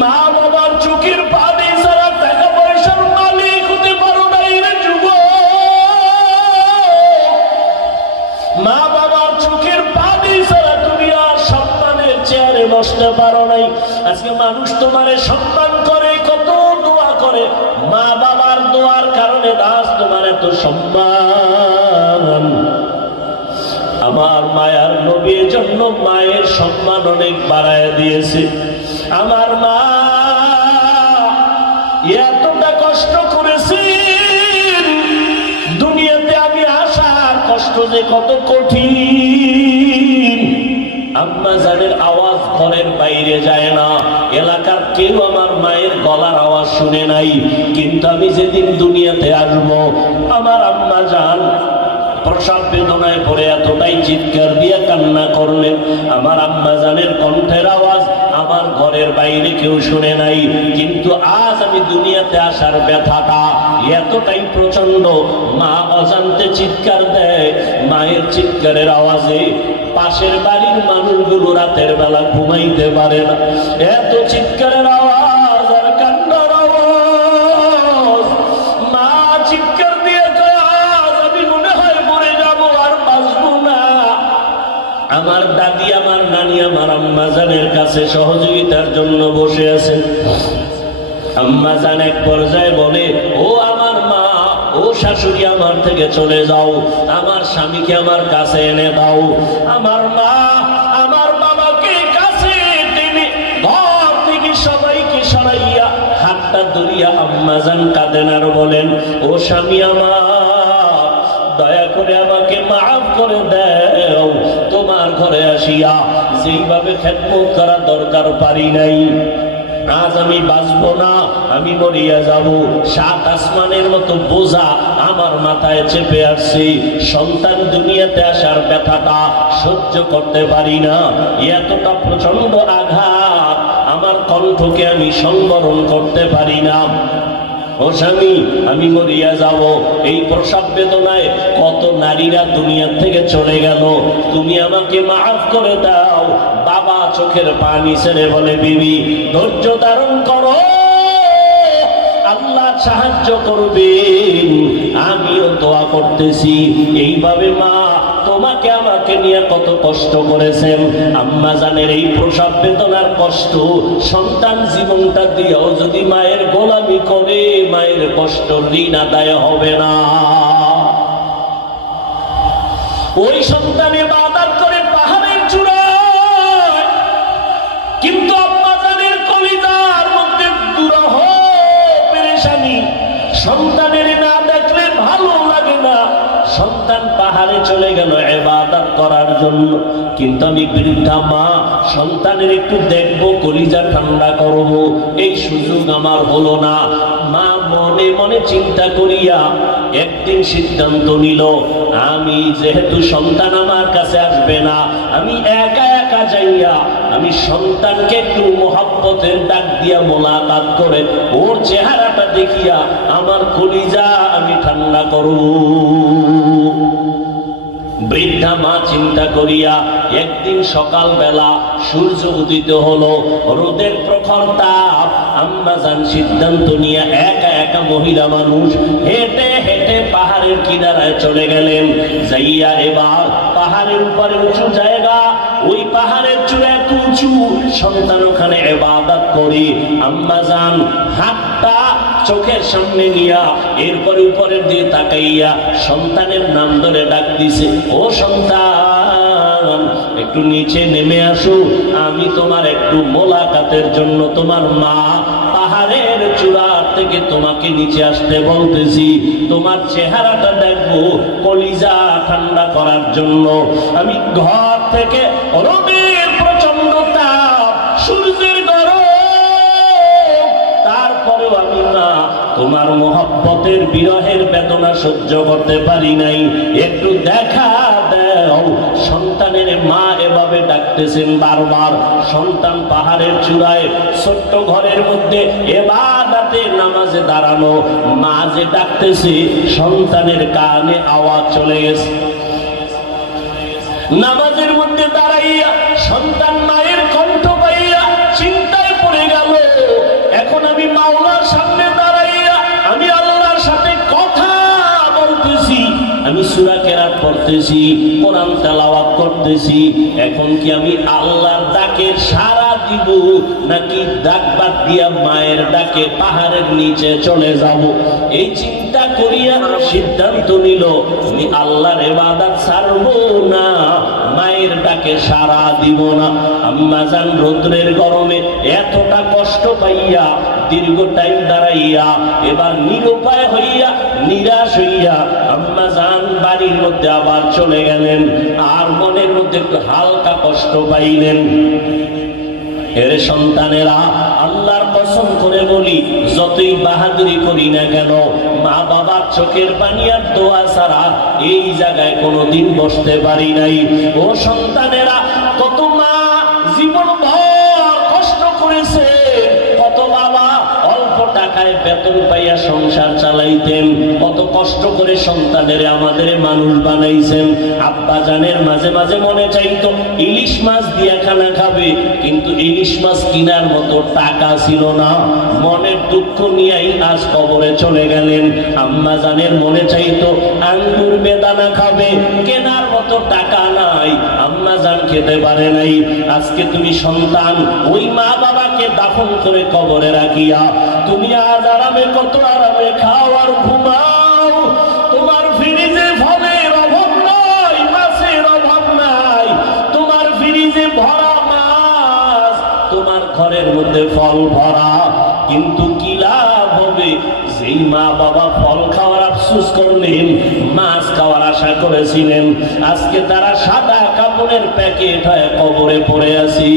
মা বাবার চোখের পানি ছাড়া টাকা পয়সার মালিক হতে পারো নাই রে যুব মা বাবার চোখের পানি ছাড়া তুমি আর সম্মানের চেয়ারে বসতে পারো নাই। আজকে মানুষ তোমারে সম্মান করে, কত দোয়া করে। মা বাবার দোয়ার কারণে দাস তোমার এত সম্মান। আমার মায়ার নবীর জন্য মায়ের সম্মান অনেক বাড়ায় দিয়েছে। আমার মা, এতটা কষ্ট করেছি। দুনিয়াতে আমি আসার কষ্ট যে কত কঠিন। আম্মা জানের আওয়াজ ঘরের বাইরে যায় না। এলাকার কেউ আমার মায়ের গলার আওয়াজ শুনে নাই। কিন্তু আমি যেদিন দুনিয়াতে আসব, আমার আম্মা জান প্রসাব বেদনায় পড়ে এতটাই চিৎকার দিয়ে কান্না করলেন। আমার আম্মা জানের কণ্ঠের আওয়াজ আমার ঘরের বাইরে কেউ শুনে নাই, কিন্তু আজ আমি দুনিয়াতে আসার ব্যথাটা এতটাই প্রচণ্ড মা অজান্তে চিৎকার দেয়, মায়ের চিৎকারের আওয়াজে পাশের বাড়ির মানুষগুলো রাতের বেলা ঘুমাইতে পারে না। এত চিৎকারের আওয়াজ আমার নানি আমার আম্মা জানের কাছে সহযোগিতার জন্য বসে আছেন। আম্মা জান এক পর্যায়ে বলে, ও আমার মা, ও শাশুড়ি আমার থেকে চলে যাও। আমার স্বামীকে আমার কাছে এনে দাও। আমার মা, আমার বাবাকে কাছে ঘর থেকে সবাইকে সরাইয়া হাতটা ধরিয়া আম্মা জান কাঁদেন আর বলেন, ও স্বামী আমার, দয়া করে আমাকে মাফ করে দাও। তোমার ঘরে আসিয়া যেইভাবে খেদমত করা দরকার পারি নাই। আজ আমি বাঁচবো না, আমি মরিয়া যাব। সাত আসমানের মতো বোঝা আমার মাথায় চেপে আসছি। সন্তান দুনিয়াতে আসার ব্যথাটা সহ্য করতে পারি না। এতটা প্রচণ্ড আঘাত আমার কণ্ঠকে আমি সংবরণ করতে পারি না। ও স্বামী, আমি মরিয়া যাব। এই প্রসাব বেদনায় কত নারীরা দুনিয়া থেকে চলে গেল। তুমি আমাকে মাফ করে দাও। বাবা চোখের পানি ছেড়ে বলে, বিবি, ধৈর্য ধারণ করো। আল্লাহ সাহায্য করবেন। আমিও দোয়া করতেছি। এইভাবে মা তোমাকে আমাকে নিয়ে কত কষ্ট করেছেন। আম্মা জানের এই প্রসাদ বেদনার কষ্ট সন্তান জীবনটা দিয়েও যদি মায়ের গোলামি করে, মায়ের কষ্ট ঋণ আদায় হবে না। ওই সন্তানে বাদাত সন্তান পাহাড়ে চলে গেল এবাদত করার জন্য। কিন্তু আমি বৃদ্ধা মা, সন্তানের একটু দেখব, কলিজা ঠান্ডা করব। এই সুযোগ আমার হলো না। মা মনে মনে চিন্তা করিয়া একদিন সিদ্ধান্ত নিল, আমি যেহেতু সন্তান আমার কাছে আসবে না, আমি একা একা যাইয়া আমি সন্তানকে একটু মোহাব্বতের ডাক দিয়া মোলাকাত করে, ওর চেহারাটা দেখিয়া আমার কলিজা আমি ঠান্ডা করব বৃদ্ধা মা চিন্তা করিয়া, একদিন সকাল বেলা সূর্য উদিত হলো, রোদের প্রখর তাপ, আম্মা যান সিদ্ধান্ত নিয়ে একা একা মহিলা মানুষ হেঁটে হেঁটে পাহাড়ের কিনারায় চলে গেলেন। যাইয়া এবার পাহাড়ের উপরে উঁচু জায়গা ওই পাহাড়ের চূড়া উঁচু, সন্তান ওখানে এবাদত করি। আম্মা যান, হাতটা চোখের সামনে নিয়া, এরপরে উপরের দিয়ে তাকাইয়া সন্তানের নাম ধরে ডাক দিছে, ও সন্তান, একটু নিচে নেমে আসো। আমি তোমার একটু মোলাকাতের জন্য তোমার মা পাহাড়ের চূড়ার থেকে তোমাকে নিচে আসতে বলতেছি। তোমার চেহারাটা দেখব কলিজা ঠান্ডা করার জন্য। আমি ঘর থেকে তোমার মোহব্বতের বিরহের বেদনা সহ্য করতে পারি নাই। একটু দেখা দাও, সন্তানের মা এভাবে ডাকতেছেন বারবার। সন্তান পাহাড়ের চূড়ায়, ছোট্ট ঘরের মধ্যে এবাদাতে নামাজে দাঁড়ানো। মা যে ডাকতেছে, সন্তানের কানে আওয়াজ চলে গেছে। নামাজের করতেছি, কোরআন তেলাওয়াত করতেছি, এখন কি আমি আল্লাহর ডাকের সারা দিব, নাকি ডাক বাদ দিয়া মায়ের ডাকে পাহাড়ের নিচে চলে যাব? এই চিন্তা করিয়া সিদ্ধান্ত নিল, আমি আল্লাহর এবাদত ছাড়বো না, মায়ের ডাকে সারা দিব না। আম্মা জান রৌদ্রের গরমে এতটা কষ্ট পাইয়া, দীর্ঘ টাইম দাঁড়াইয়া, এবার নিরুপায় হইয়া, নিরাশ হইয়া বাড়ির মধ্যে আবার চলে গেলেন, আর মনের মধ্যে একটু হালকা কষ্ট পাইলেন। এর সন্তানেরা, আল্লাহর কসম করে বলি, যতই বাহাদুরি করি না কেন মা বাবার চোখের পানি আর দোয়া ছাড়া এই জায়গায় কোনোদিন বসতে পারি নাই। ও সন্তানেরা বেতন পাইয়া সংসার চালাইতেন, কত কষ্ট করে সন্তানের আমাদের মানুষ বানাইছেন। আব্বা জানের মাঝে মাঝে মনে চাইতো, ইলিশ মাছ দিয়া খানা খাবে, কিন্তু ইলিশ মাছ কিনার মতো টাকা ছিল না। মনের দুঃখ নিয়েই আজ কবরে চলে গেলেন। আম্মা জানের মনে চাইতো, আঙ্গুর বেদানা খাবে, কেনার মতো টাকা নাই। আম্মা জান খেতে পারে নাই। আজকে তুমি সন্তান, ওই মা বাবাকে দাফন করে কবরে রাখিয়া তুমি আজ আরামে কত আরামে খাও আর ঘুমাও। তোমার ফ্রিজে ফলের অভাব নাই, মাছের অভাব নাই। তোমার ফ্রিজে ভরা মাছ, তোমার ঘরের মধ্যে ফল ভরা। কিন্তু কি লাভ হবে? যেই মা বাবা ফল খাওয়ার আফসুস করলেন, মাছ খাওয়ার আশা করেছিলেন। আজকে তারা সাদা কাপড়ের প্যাকেট হয়ে কবরে পড়ে আছি।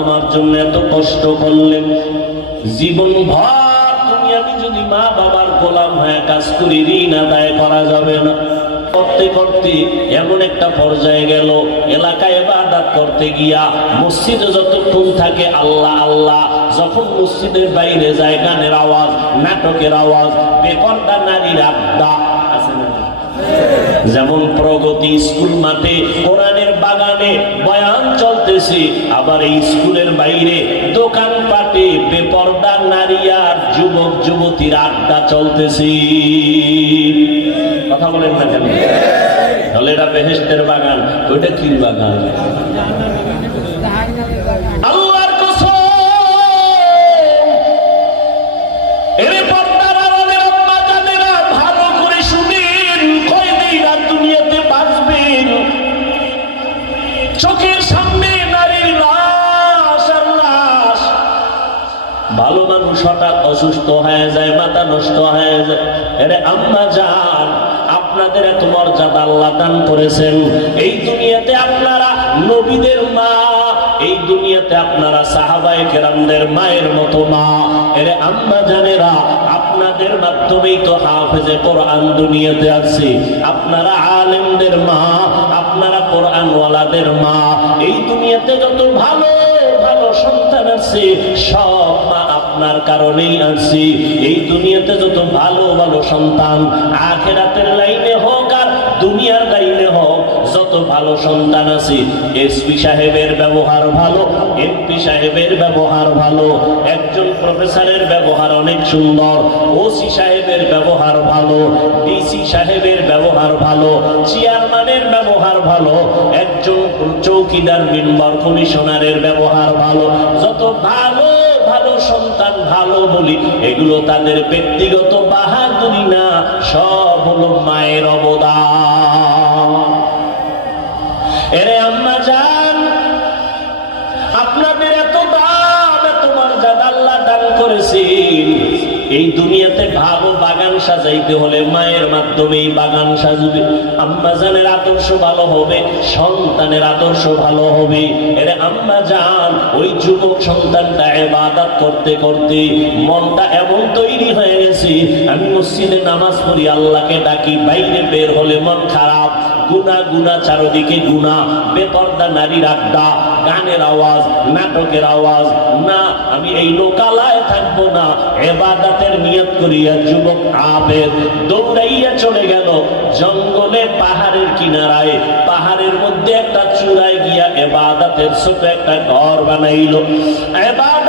আমার জন্য এত কষ্ট করলেন। জীবন ভর তুমি আমি যদি মা বাবার গোলাম হয়ে কাজ করি, ঋণ আদায় করা যাবে না। করতে করতে এমন একটা পর্যায়ে গেল, এলাকায় বাদাত করতে গিয়া মসজিদে যতক্ষণ থাকে আল্লাহ আল্লাহ। যখন মসজিদের বাইরে যায় গানের আওয়াজ, নাটকের আওয়াজ, বেপর্দা নারীর আড্ডা, আছে না যেমন প্রগতি স্কুল মাঠে কোরআনের বাগানে বয়ান চলতেছে। আবার এই স্কুলের বাইরে দোকান পাটে বেপর্দা নারী আর যুবক, যুবতীর আড্ডা চলতেছে। কথা বলেন না কেন? তাহলে এটা বেহেস্তের বাগান, ওইটা কি বাগান? হঠাৎ অসুস্থ হয়ে যায়, মাথা নষ্ট হয়ে যায়। এরে আম্মা যান আপনাদের এত মর্যাদা আল্লাহ দান করেছেন। এই দুনিয়াতে আপনারা নবীদের মা, এই দুনিয়াতে আপনারা সাহাবায়ে কেরামদের মায়ের মতো মা। এরে আম্মা জানেরা, আপনাদের মাধ্যমেই তো হাফেজে কোরআন দুনিয়াতে আছে। আপনারা আলেমদের মা, আপনারা কোরআনওয়ালাদের মা। এই দুনিয়াতে যত ভালো ভালো সন্তান আছে, সব মা আপনার কারণেই আছে এই দুনিয়াতে যত ভালো ভালো সন্তান, আখেরাতের লাইনে হোক আর দুনিয়ার লাইনে হোক, যত ভালো সন্তান আছে এসপি সাহেবের ব্যবহার ভালো এমপি সাহেবের ব্যবহার ভালো, একজন প্রফেসরের ব্যবহার অনেক সুন্দর, ওসি সাহেবের ব্যবহার ভালো, ডিসি সাহেবের ব্যবহার ভালো, চেয়ারম্যানের ব্যবহার ভালো, একজন চৌকিদার, মেম্বার, কমিশনারের ব্যবহার ভালো, যত ভালো ভালো সন্তান ভালো বলি, এগুলো তাদের ব্যক্তিগত বাহাদুরি না, সব হলো মায়ের অবদান। এরে আম্মা যান আপনাদের এত দাম তোমার মর্যাদা আল্লাহ দান করেছেন। এই দুনিয়াতে ভালো বাগান সাজাইতে হলে মায়ের মাধ্যমে বাগান সাজবে। আম্মা জানের আদর্শ ভালো হবে, সন্তানের আদর্শ ভালো হবে। এরে আম্মা জান ওই যুবক সন্তানটা এবাদাত করতে করতে মনটা এমন তৈরি হয়ে গেছে, আমি মসজিদে নামাজ পড়ি, আল্লাহকে ডাকি, বাইরে বের হলে মন খারাপ। গুনা গুনা চারদিকে গুনা, বেপর্দা নারীর আড্ডা, গানের আওয়াজ, নাটকের আওয়াজ, না, আমি এই লোকালয়ে থাকব না, এবাদাতের নিয়ত করিয়া যুবক আবেদ দৌড়াইয়া চলে গেল, জঙ্গলে পাহাড়ের কিনারায়, পাহাড়ের মধ্যে একটা চূড়ায় গিয়া এবাদাতের ছোট একটা ঘর বানাইল। এবাদাত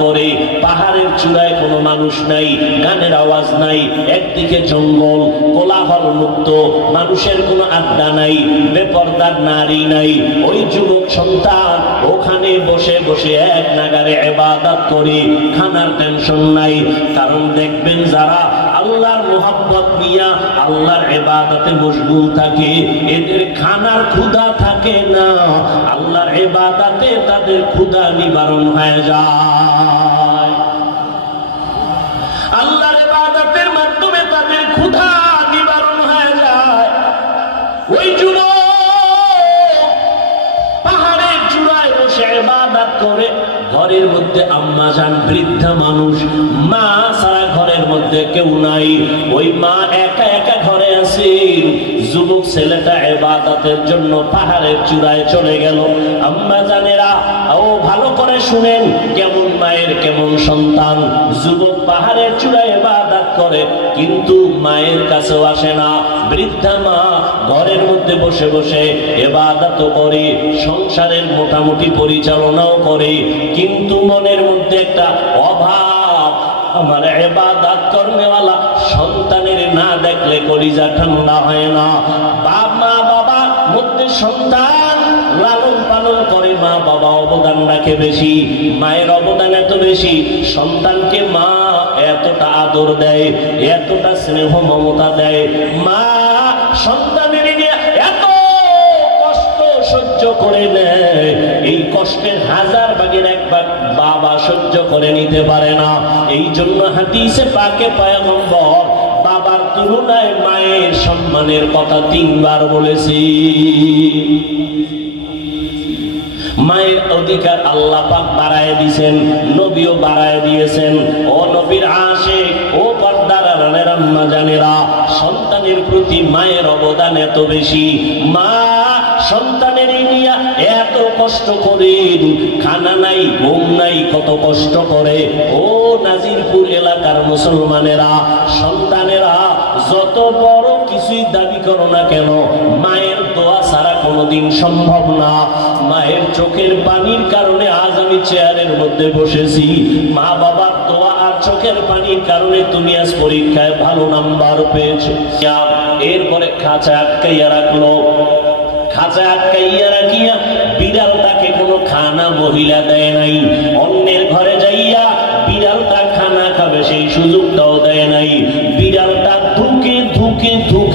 করে পাহাড়ের চূড়ায় কোনো মানুষ নাই, গানের আওয়াজ নাই, একদিকে জঙ্গল কোলাহল মুক্ত মানুষের কোনো আড্ডা নাই, বেপর্দার নারী নাই, ওই যুবক সন্তান ওখানে বসে বসে এক নাগারে এবার করে, খানার টেনশন নাই, কারণ দেখবেন যারা আল্লাহর মোহাব্বত নিয়া আল্লাহর এবাদতে মশগুল থাকে, এদের খানার ক্ষুধা থাকে না। আল্লাহর এবাদতে তাদের ক্ষুধা নিবারণ হয়ে যায়। করে, ঘরের মধ্যে আম্মা যান বৃদ্ধা মানুষ, মা ঘরের মধ্যে কেউ নাই। ওই মা একা একা ঘরে আছে। যুবক ছেলেটা এবাদতের জন্য পাহাড়ের চূড়ায় চলে গেল। আম্মা জানেরা, ও ভালো করে শুনেন, কেমন মায়ের কেমন সন্তান। যুবক পাহাড়ের চূড়ায় এবাদত করে, কিন্তু মায়ের কাছেও আসে না। বৃদ্ধা মা ঘরের মধ্যে বসে বসে এবাদত করে, সংসারের মোটামুটি পরিচালনাও করে, কিন্তু মনের মধ্যে একটা অভাব আমার এবাদাত কর্মেওয়ালা সন্তানের না দেখলে কলিজা ঠান্ডা হয় না। বাপ, মা, বাবা, মধ্যে সন্তান লালন পালন করে, মা, বাবা অবদান রাখে বেশি, মায়ের অবদান এত বেশি, সন্তানকে মা এতটা আদর দেয়, এতটা স্নেহ মমতা দেয়। মা সন্তানের এত কষ্ট সহ্য করে নেয় এই কষ্টের হাজার ভাগের একবার বাবা সহ্য করে নিতে পারে না। এই জন্য হাদিসে পাকে পায়গম্বর বাবার তুলনায় মায়ের সম্মানের কথা তিনবার বলেছি। মায়ের অধিকার আল্লাহ পাক বাড়ায় দিয়েছেন, নবীও বাড়ায় দিয়েছেন। ও নবীর আশে ও পর্দার রানের আম্মা জানেরা, সন্তানের প্রতি মায়ের অবদান এত বেশি। মা সন্তানের এত কষ্ট করে, খানা নাই, ঘুম নাই, কত কষ্ট করে। ও নাজিরপুর এলাকার মুসলমানেরা, সন্তানেরা, যত বড় কিছুই দাবি করো না কেন, মায়ের দোয়া ছাড়া কোনোদিন সম্ভব না। মায়ের চোখের পানির কারণে আজ আমি চেয়ারের মধ্যে বসেছি। মা বাবার দোয়া আর চোখের পানির কারণে তুমি আজ পরীক্ষায় ভালো নাম্বার পেয়েছ। এরপরে খাঁচা আটকাইয়া রাখল। খাঁচা আটকাইয়া রাখিয়া বিড়াল তাকে কোনো খানা মহিলা দেয় নাই। অন্যের ঘরে যাইয়া বিড়াল তা খানা খাবে, সেই সুযোগটাও দেয় নাই। বিড়ালটা ধুকে ধুকে ধুকে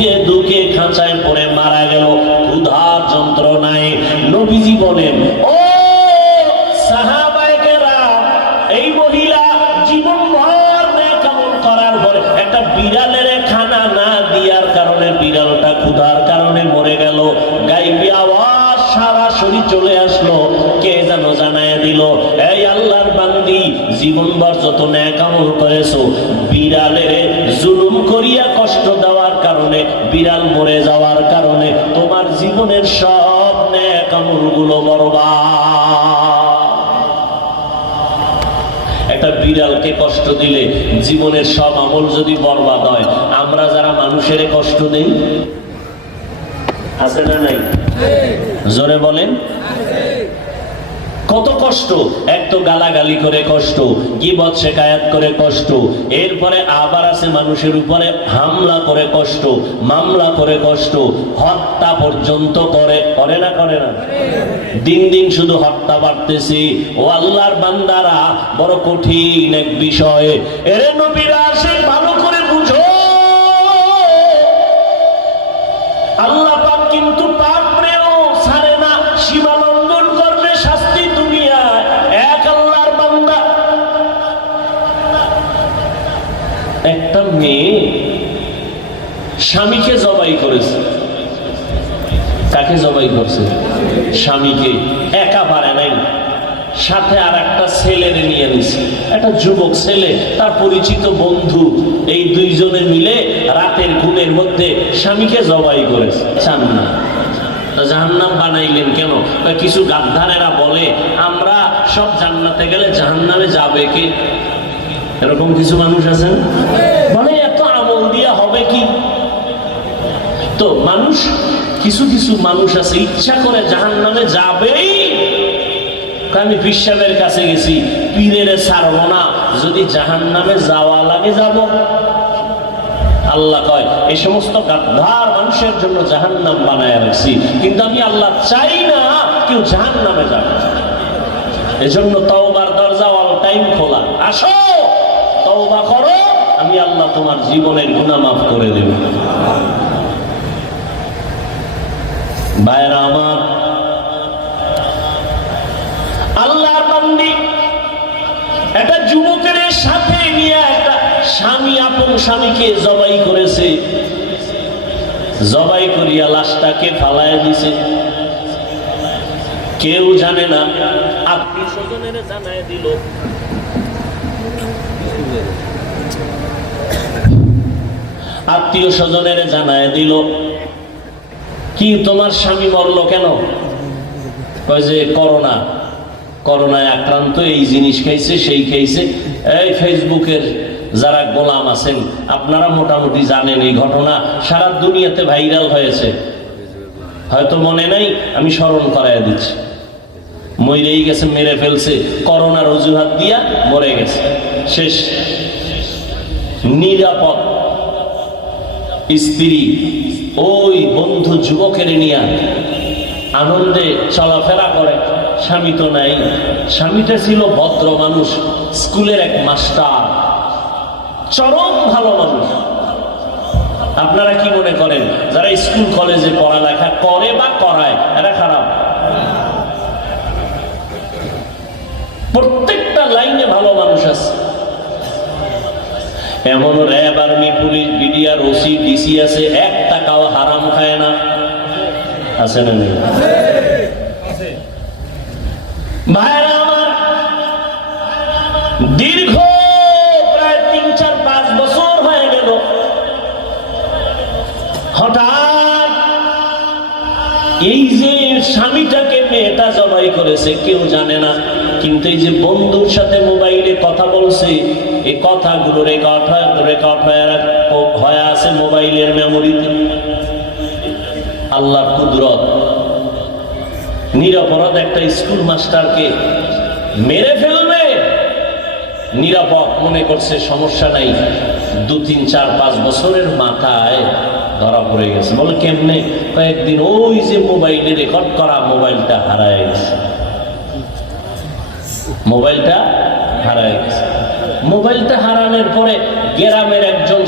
আল্লাহর বান্দি জীবনভর যত ন্যাক আমল করেছ বিড়ালের জুলুম করিয়া কষ্ট দেওয়ার কারণে বিড়াল মরে যাওয়ার কারণে তোমার জীবনের সব ন্যাক আমলগুলো বরবাদ। একটা বিড়ালকে কষ্ট দিলে জীবনের সব আমল যদি বরবাদ হয় আমরা যারা মানুষের কষ্ট দেই? আছে না নাই? জোরে বলেন। কত কষ্ট? এক তো গালাগালি করে কষ্ট, গিবত শেখায়াত করে কষ্ট, এরপরে আবার আছে মানুষের উপরে হামলা করে কষ্ট, মামলা করে কষ্ট, হত্যা পর্যন্ত করে করে না করে না? দিন দিন শুধু হত্যা বাড়তেছে। ও আল্লাহর বান্দারা, বড় কঠিন এক বিষয়ে। এরে নবীরা আসে মেয়ে স্বামীকে জবাই করেছে। কাকে জবাই করছে? স্বামীকে। একা পারে নাই। সাথে আর একটা ছেলেরে নিয়ে নিছে। একটা যুবক ছেলে, তার পরিচিত বন্ধু, এই দুইজনে মিলে রাতের ঘুমের মধ্যে স্বামীকে জবাই করেছে। চান না জাহান্নাম বানাইলেন কেন? কিছু গাদ্ধারেরা বলে, আমরা সব জান্নাতে গেলে জাহান্নামে যাবে কে? এরকম কিছু মানুষ আছেন? দিয়া হবে কি? তো মানুষ, কিছু কিছু মানুষ আছে, ইচ্ছা করে জাহান নামে যাবেই আমি বিশ্বাবের কাছে গেছি, পীরের ছাড়বো না, যদি জাহান নামে যাওয়া লাগে যাব। আল্লাহ কয় এই সমস্ত গাদ্ধার মানুষের জন্য জাহান নাম বানায় রাখছি, কিন্তু আমি আল্লাহ চাই না কেউ জাহান নামে যাবে। এজন্য তওবার দরজা অল টাইম খোলা। আসো, তওবা করো। আমি আল্লাহ তোমার জীবনের গুনাহ মাফ করে দেব। ভাইরা আমার, আল্লাহর বান্দি একটা যুবকের সাথে নিয়ে একটা স্বামী, আপন স্বামীকে জবাই করেছে। জবাই করিয়া লাশটাকে ফালায় দিছে। কেউ জানে না আত্মীয় স্বজনের জানায় দিল। আত্মীয় স্বজনের জানায় দিল, কি তোমার স্বামী মরলো কেন? যে, করোনা। করোনায় আক্রান্ত, এই জিনিস খাইছে সেই খাইছে এই ফেসবুকের যারা গোলাম আছেন, আপনারা মোটামুটি জানেন এই ঘটনা। সারা দুনিয়াতে ভাইরাল হয়েছে। হয়তো মনে নাই, আমি স্মরণ করাইয়া দিচ্ছি। মরেই গেছে, মেরে ফেলছে। করোনার অজুহাত দিয়া মরে গেছে। শেষ। নিরাপদ। স্ত্রী ওই বন্ধু যুবকের নিয়ে আনন্দে চলাফেরা করে। স্বামী তো নাই। স্বামীটা ছিল ভদ্র মানুষ, স্কুলের এক মাস্টার। চরম ভালো মানুষ। আপনারা কি মনে করেন, যারা স্কুল, কলেজে পড়ালেখা করে বা করায়, এরা খারাপ? প্রত্যেকটা লাইনে এমন RAB army, police, BDR, OC, DC আছে, এক টাকাও হারাম খায় না। আছে না নেই? দীর্ঘ প্রায় তিন, চার, পাঁচ বছর হয়ে গেল। হঠাৎ এই যে স্বামীটাকে মেয়েটা জবাই করেছে, কেউ জানে না, কিন্তু এই যে বন্ধুর সাথে মোবাইলে কথা বলছে এই কথাগুলো রেকর্ড হয় রেকর্ড হয়ে হয়ে আছে মোবাইলের মেমোরিতে আল্লাহ কুদরত। নিরাপরাধ একটা স্কুল মাস্টারকে মেরে ফেলবে। নিরাপদ মনে করছে, সমস্যা নাই। দু, তিন, চার, পাঁচ বছরের মাথায় ধরা পড়ে গেছে। বলে কেমনে? কয়েকদিন ওই যে মোবাইলে রেকর্ড করা মোবাইলটা হারায় গেছে। মোবাইলটা হারায় গেছে। মোবাইলটা হারানোর পরে গ্রামের একজন